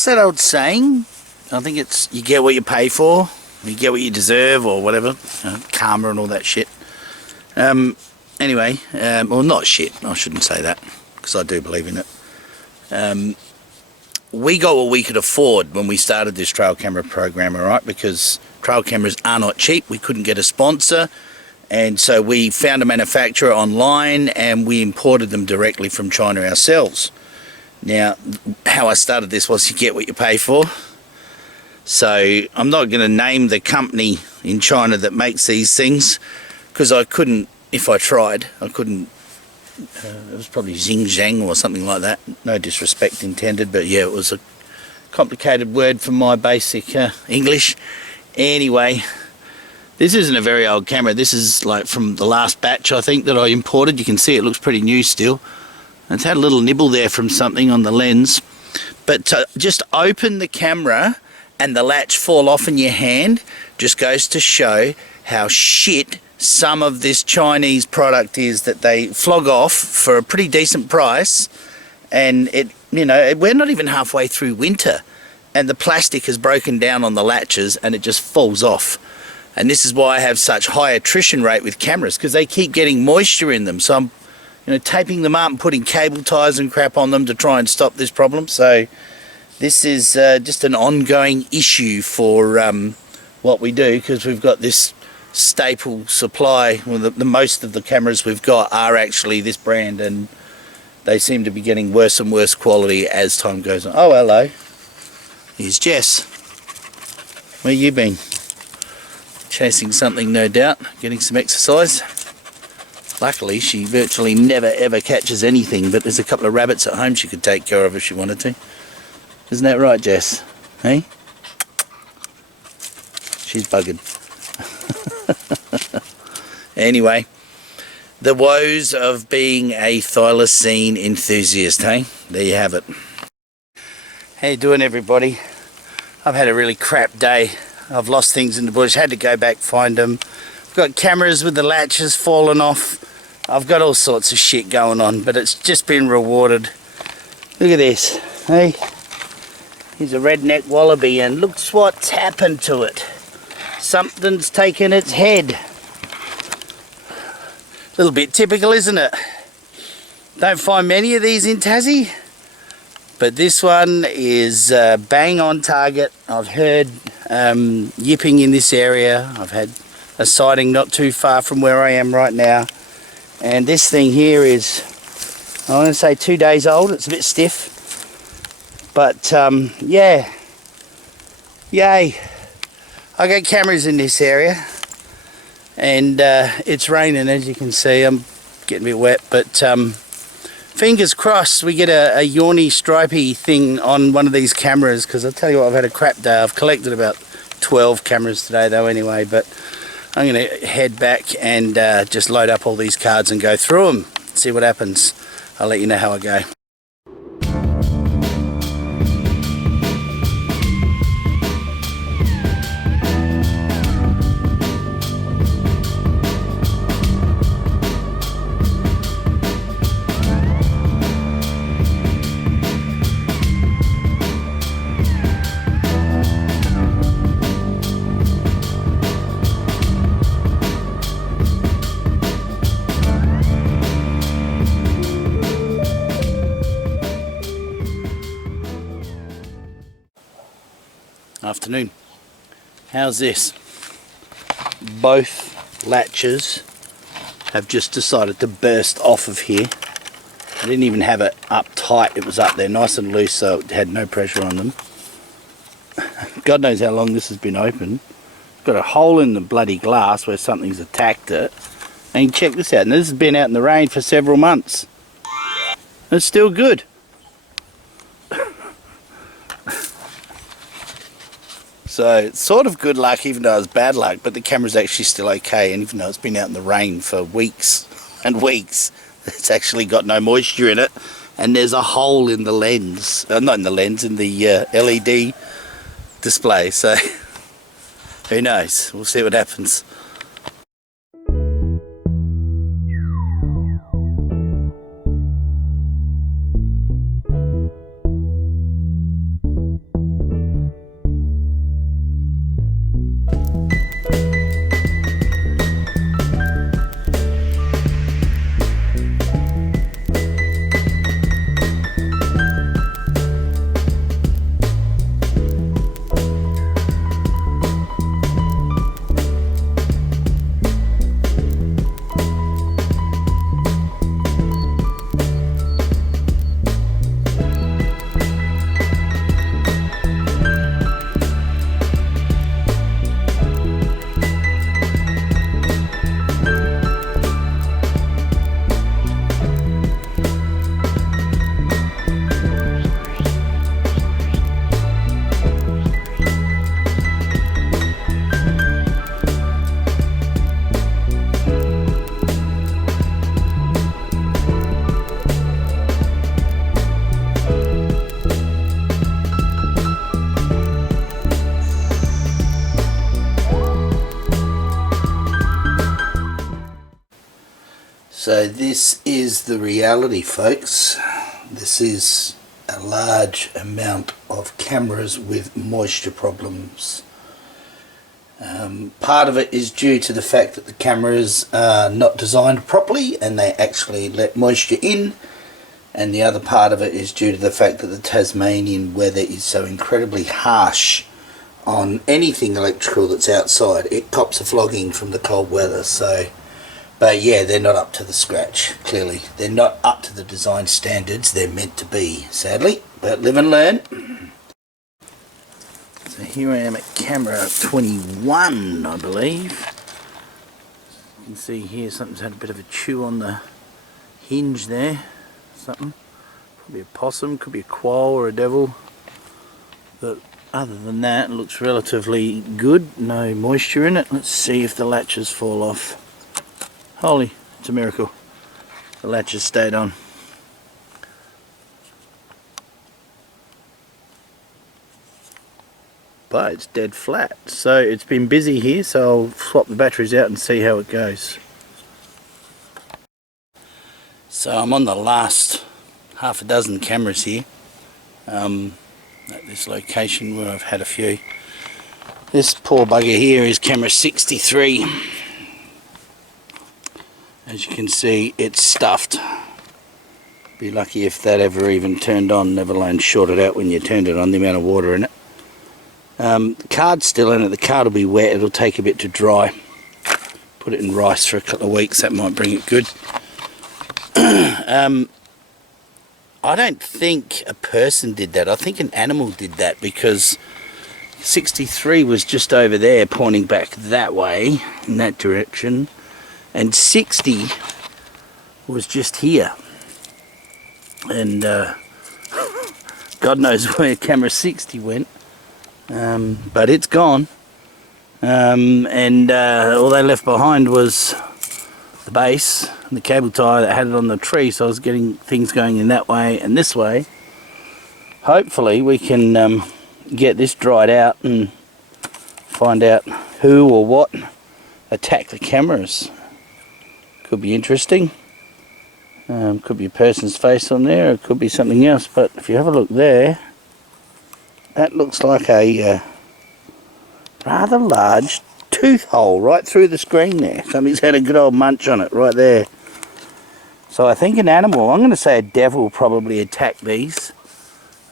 what's that old saying? I think it's, you get what you pay for, you get what you deserve, or whatever, karma and all that shit. Anyway, well, not shit, I shouldn't say that, because I do believe in it. We got what we could afford when we started this trail camera program, alright, because trail cameras are not cheap. We couldn't get a sponsor, and so we found a manufacturer online and we imported them directly from China ourselves. Now, how I started this was you get what you pay for. So I'm not going to name the company in China that makes these things, because I couldn't, if I tried, I couldn't. It was probably Xinjiang or something like that. No disrespect intended, but yeah, it was a complicated word for my basic English. Anyway, this isn't a very old camera. This is like from the last batch, I think, that I imported. You can see it looks pretty new still. It's had a little nibble there from something on the lens. But to just open the camera and the latch fall off in your hand just goes to show how shit some of this Chinese product is that they flog off for a pretty decent price. And it, you know, we're not even halfway through winter and the plastic has broken down on the latches and it just falls off. And this is why I have such high attrition rate with cameras, because they keep getting moisture in them. So I'm, you know, taping them up and putting cable ties and crap on them to try and stop this problem. So this is just an ongoing issue for what we do, because we've got this staple supply. Well, the most of the cameras we've got are actually this brand, and they seem to be getting worse and worse quality as time goes on. Oh, hello. Here's Jess. Where you been? Chasing something, no doubt. Getting some exercise. Luckily, she virtually never ever catches anything, but there's a couple of rabbits at home she could take care of if she wanted to. Isn't that right, Jess? Hey? She's buggered. Anyway, the woes of being a thylacine enthusiast, hey? There you have it. How you doing, everybody? I've had a really crap day. I've lost things in the bush, had to go back find them. I've got cameras with the latches falling off. I've got all sorts of shit going on, but it's just been rewarded. Look at this, hey? Here's a redneck wallaby, and look what's happened to it. Something's taken its head. A little bit typical, isn't it? Don't find many of these in Tassie, but this one is bang on target. I've heard yipping in this area. I've had a sighting not too far from where I am right now, and this thing here is, I want to say 2 days old. It's a bit stiff, but yeah, yay. I got cameras in this area, and it's raining, as you can see. I'm getting a bit wet, but fingers crossed we get a yawny stripy thing on one of these cameras, because I'll tell you what, I've had a crap day. I've collected about 12 cameras today though anyway, but I'm going to head back and just load up all these cards and go through them, see what happens. I'll let you know how I go. Afternoon. How's this? Both latches have just decided to burst off of here. I didn't even have it up tight, it was up there nice and loose, so it had no pressure on them. God knows how long this has been open. It's got a hole in the bloody glass where something's attacked it. And check this out, and this has been out in the rain for several months. It's still good. So it's sort of good luck, even though it's bad luck, but the camera's actually still okay, and even though it's been out in the rain for weeks and weeks, it's actually got no moisture in it, and there's a hole in the lens, not in the lens, in the LED display, so who knows, we'll see what happens. So this is the reality, folks. This is a large amount of cameras with moisture problems. Part of it is due to the fact that the cameras are not designed properly and they actually let moisture in, and the other part of it is due to the fact that the Tasmanian weather is so incredibly harsh on anything electrical that's outside. It cops a flogging from the cold weather. So, but yeah, they're not up to the scratch. Clearly they're not up to the design standards they're meant to be, sadly, but live and learn. So here I am at camera 21, I believe. You can see here something's had a bit of a chew on the hinge there. Something. Could be a possum, could be a quoll or a devil. But other than that, it looks relatively good. No moisture in it. Let's see if the latches fall off. Holy, it's a miracle. The latches stayed on. But it's dead flat. So it's been busy here, so I'll swap the batteries out and see how it goes. So I'm on the last half a dozen cameras here at this location where I've had a few. This poor bugger here is camera 63. As you can see, it's stuffed. Be lucky if that ever even turned on, never alone shorted out when you turned it on, the amount of water in it. The card's still in it. The card will be wet. It'll take a bit to dry. Put it in rice for a couple of weeks. That might bring it good. I don't think a person did that. I think an animal did that, because 63 was just over there pointing back that way, in that direction, and 60 was just here. And God knows where camera 60 went. But it's gone, and all they left behind was the base and the cable tie that had it on the tree, so I was getting things going in that way and this way. Hopefully we can get this dried out and find out who or what attacked the cameras. Could be interesting. Could be a person's face on there, or it could be something else, but if you have a look there, that looks like a rather large tooth hole right through the screen there. Somebody's had a good old munch on it right there. So I think an animal, I'm going to say a devil, probably attacked these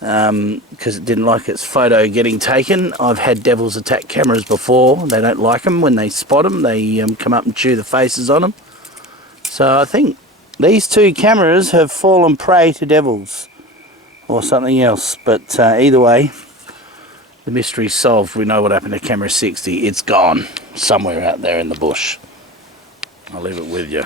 because it didn't like its photo getting taken. I've had devils attack cameras before. They don't like them when they spot them. They come up and chew the faces on them. So I think these two cameras have fallen prey to devils or something else. But either way, the mystery's solved. We know what happened to camera 60. It's gone somewhere out there in the bush. I'll leave it with you.